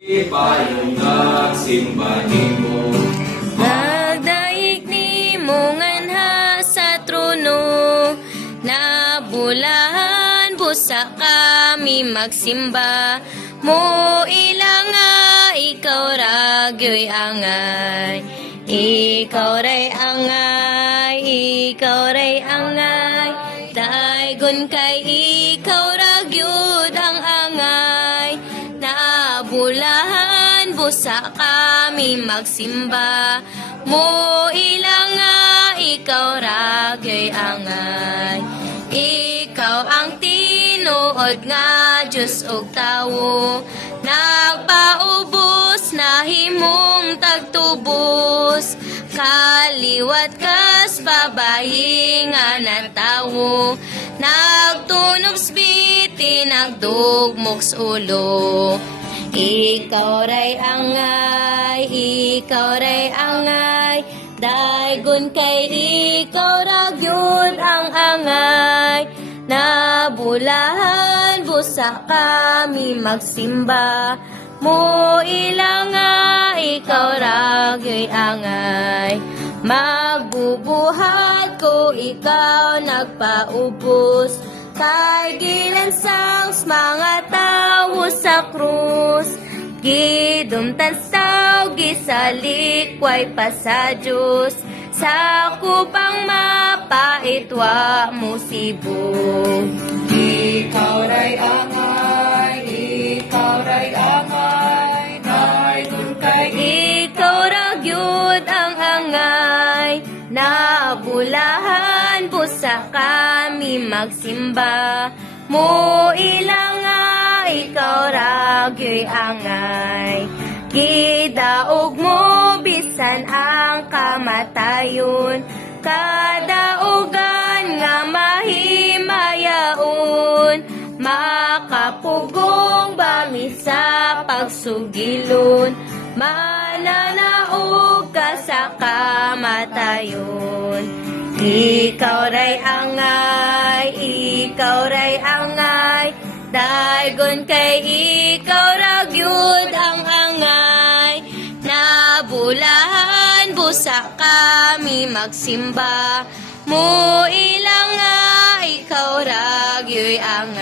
Ipayong nagsimba nimo, Nagdaig ni mo nganha sa trono, nabulahan busa kami magsimba, mo ilang nga ikaw ragyo'y angay. Ikaw ray angay, ikaw ray angay, daygon kay ikaw ragyod ang angay. Nabulahan busa kami magsimba, mo ilang nga ikaw ragyo'y angay. Ikaw ang tinuod nga Diyos ug tawo, nagpaubos na himong tagtubos, kaliwat kas babayi nga natawo, nagtunog biti nagdugmoks ulo. Ikaw ray angay, ikaw ray angay, daygon kay ikaw ragyod ang angay. Nabulahan busa kami magsimba, mo ilang nga ikaw ragyo'y angay. Magbubuhat ko ikaw nagpaubos, kay gilansang mga tawo sa krus. Gidumtan saw gisalikway pa sa Diyos, sa kupang mapaitwa mo sibo. ikaw ray angay, ikaw ray angay, daygon kay Ikaw ragyod ang angay, nabulahan busa kami magsimba, mo ilang nga ikaw ragyo'y angay. Gidaog mo bisan ang kamatayon, kadaugan nga mahimayaon, makapugong bangi sa pagsugilon, mananaog ka sa kamatayon. Ikaw ray angay, ikaw ray angay, daygon kay ikaw ragyod ang angay. Nabulahan busa kami magsimba, mo ilang nga ikaw ragyo'y angay.